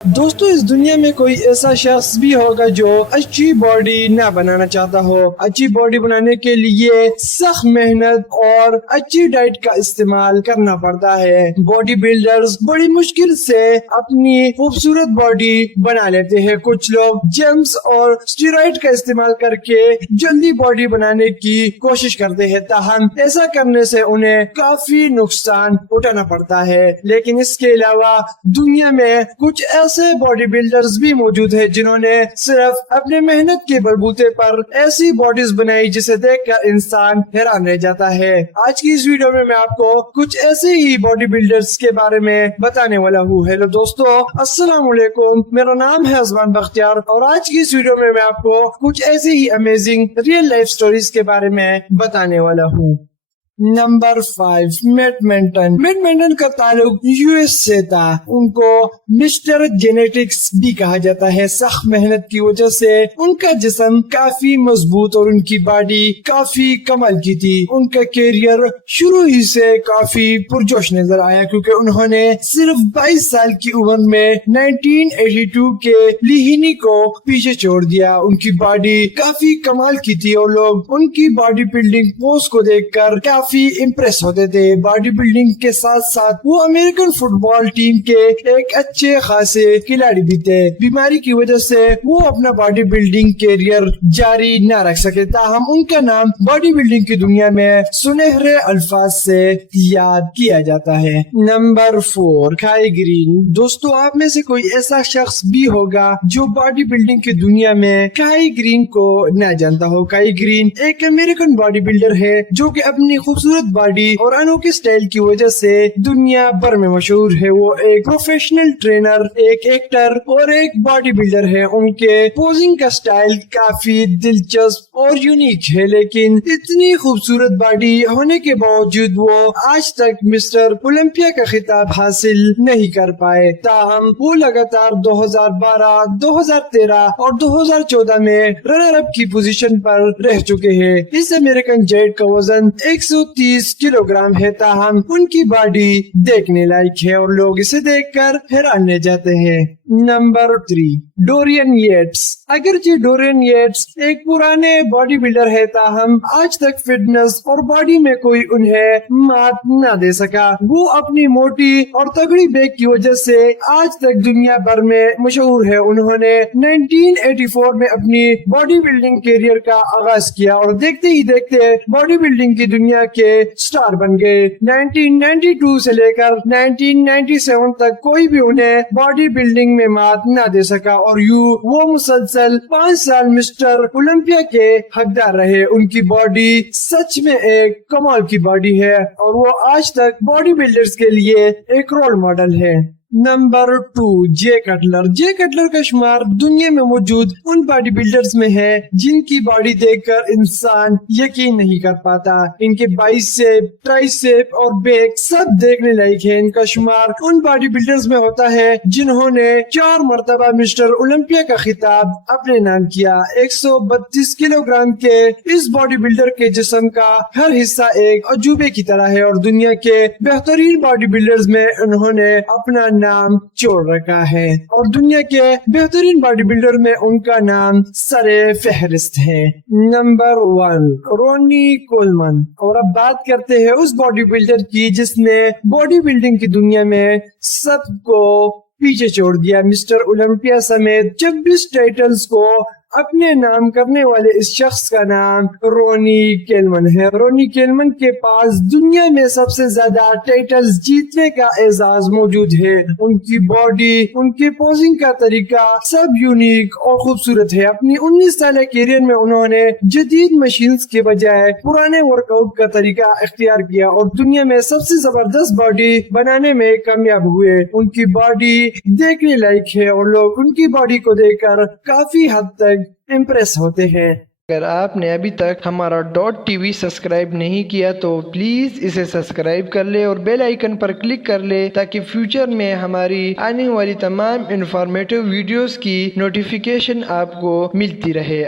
दोस्तों, इस दुनिया में कोई ऐसा शख्स भी होगा जो अच्छी बॉडी ना बनाना चाहता हो। अच्छी बॉडी बनाने के लिए सख्त मेहनत और अच्छी डाइट का इस्तेमाल करना पड़ता है। बॉडी बिल्डर्स बड़ी मुश्किल से अपनी खूबसूरत बॉडी बना लेते हैं। कुछ लोग जिम्स और स्टेरॉइड का इस्तेमाल करके जल्दी बॉडी बनाने की कोशिश करते हैं, ताहम ऐसा करने से उन्हें काफी नुकसान उठाना पड़ता है। लेकिन इसके अलावा दुनिया में कुछ ऐसे बॉडी बिल्डर्स भी मौजूद हैं जिन्होंने सिर्फ अपने मेहनत के बलबूते पर ऐसी बॉडीज बनाई जिसे देखकर इंसान हैरान रह जाता है। आज की इस वीडियो में मैं आपको कुछ ऐसे ही बॉडी बिल्डर्स के बारे में बताने वाला हूँ। हेलो दोस्तों, अस्सलाम वालेकुम, मेरा नाम है अज़मान बख्तियार और आज की इस वीडियो में मैं आपको कुछ ऐसी ही अमेजिंग रियल लाइफ स्टोरीज के बारे में बताने वाला हूँ। Number 5, Matt Menton. Matt Menton का ताल्लुक यूएस से था। उनको मिस्टर जेनेटिक्स भी कहा जाता है। सख्त मेहनत की वजह से उनका जिस्म काफी मजबूत और उनकी बॉडी काफी कमाल की थी। उनका कैरियर शुरू ही से काफी पुरजोश नजर आया क्योंकि उन्होंने सिर्फ 22 साल की उम्र में 1982 के लिहिनी को पीछे छोड़ दिया। उनकी बॉडी काफी कमाल की थी और लोग उनकी बॉडी बिल्डिंग पोज को देखकर काफी इम्प्रेस होते थे। बॉडी बिल्डिंग के साथ साथ वो अमेरिकन फुटबॉल टीम के एक अच्छे खासे खिलाड़ी भी थे। बीमारी की वजह से वो अपना बॉडी बिल्डिंग कैरियर जारी न रख सके, ताहम उनका नाम बॉडी बिल्डिंग की दुनिया में सुनहरे अल्फाज से याद किया जाता है। नंबर 4, काई ग्रीन। दोस्तों, आप में से कोई ऐसा शख्स भी होगा जो बॉडी बिल्डिंग की दुनिया में काई ग्रीन को न जानता हो। काई ग्रीन एक अमेरिकन बॉडी बिल्डर है जो कि अपनी खूबसूरत बॉडी और अनोखे स्टाइल की वजह से दुनिया भर में मशहूर है। वो एक प्रोफेशनल ट्रेनर, एक एक्टर और एक बॉडी बिल्डर है। उनके पोजिंग का स्टाइल काफी दिलचस्प और यूनिक है, लेकिन इतनी खूबसूरत बॉडी होने के बावजूद वो आज तक मिस्टर ओलंपिया का खिताब हासिल नहीं कर पाए। ताहम वो लगातार 2012, 2013 और 2014 में रनर अप की पोजीशन पर रह चुके हैं। इस अमेरिकन जेट का वजन 130 किलोग्राम है, ताहम उनकी बॉडी देखने लायक है और लोग इसे देखकर हैरान रह जाते हैं। Number 3, Dorian Yates. अगरचे डोरियन येट्स एक पुराने बॉडी बिल्डर है, ताहम आज तक फिटनेस और बॉडी में कोई उन्हें मात न दे सका। वो अपनी मोटी और तगड़ी बैक की वजह से आज तक दुनिया भर में मशहूर है। उन्होंने 1984 में अपनी बॉडी बिल्डिंग कैरियर का आगाज किया और देखते ही देखते बॉडी बिल्डिंग की दुनिया के स्टार बन गए। 1992 से लेकर 1997 तक कोई भी उन्हें बॉडी बिल्डिंग में मात न दे सका और वो मुसलसल 5 साल मिस्टर ओलंपिया के हकदार रहे। उनकी बॉडी सच में एक कमाल की बॉडी है और वो आज तक बॉडी बिल्डर्स के लिए एक रोल मॉडल है। नंबर 2, जे कटलर। जे कटलर का शुमार दुनिया में मौजूद उन बॉडी बिल्डर्स में है जिनकी बॉडी देखकर इंसान यकीन नहीं कर पाता। इनके बाइसेप, ट्राइसेप और बैक सब देखने लायक है। इनका शुमार उन बॉडी बिल्डर्स में होता है जिन्होंने 4 मरतबा मिस्टर ओलंपिया का खिताब अपने नाम किया। 132 किलोग्राम के इस बॉडी बिल्डर के जिस्म का हर हिस्सा एक अजूबे की तरह है और दुनिया के बेहतरीन बॉडी बिल्डर्स में उन्होंने अपना नाम जोड़ रखा है और दुनिया के बेहतरीन बॉडी बिल्डर में उनका नाम सरे फहरिस्त है। नंबर 1, रोनी कोलमन। और अब बात करते हैं उस बॉडी बिल्डर की जिसने बॉडी बिल्डिंग की दुनिया में सबको पीछे छोड़ दिया। मिस्टर ओलंपिया समेत 26 टाइटल्स को अपने नाम करने वाले इस शख्स का नाम रोनी केलमन है। रोनी केलमन के पास दुनिया में सबसे ज्यादा टाइटल्स जीतने का एजाज मौजूद है। उनकी बॉडी, उनके पोजिंग का तरीका सब यूनिक और खूबसूरत है। अपनी 19 साल कैरियर में उन्होंने जदीद मशीन्स के बजाय पुराने वर्कआउट का तरीका इख्तियार किया और दुनिया में सबसे जबरदस्त बॉडी बनाने में कामयाब हुए। उनकी बॉडी देखने लायक है और लोग उनकी बॉडी को देखकर काफी हद तक इम्प्रेस होते हैं। अगर आपने अभी तक हमारा .tv सब्सक्राइब नहीं किया तो प्लीज़ इसे सब्सक्राइब कर ले और बेल आइकन पर क्लिक कर ले ताकि फ्यूचर में हमारी आने वाली तमाम इंफॉर्मेटिव वीडियोस की नोटिफिकेशन आपको मिलती रहे।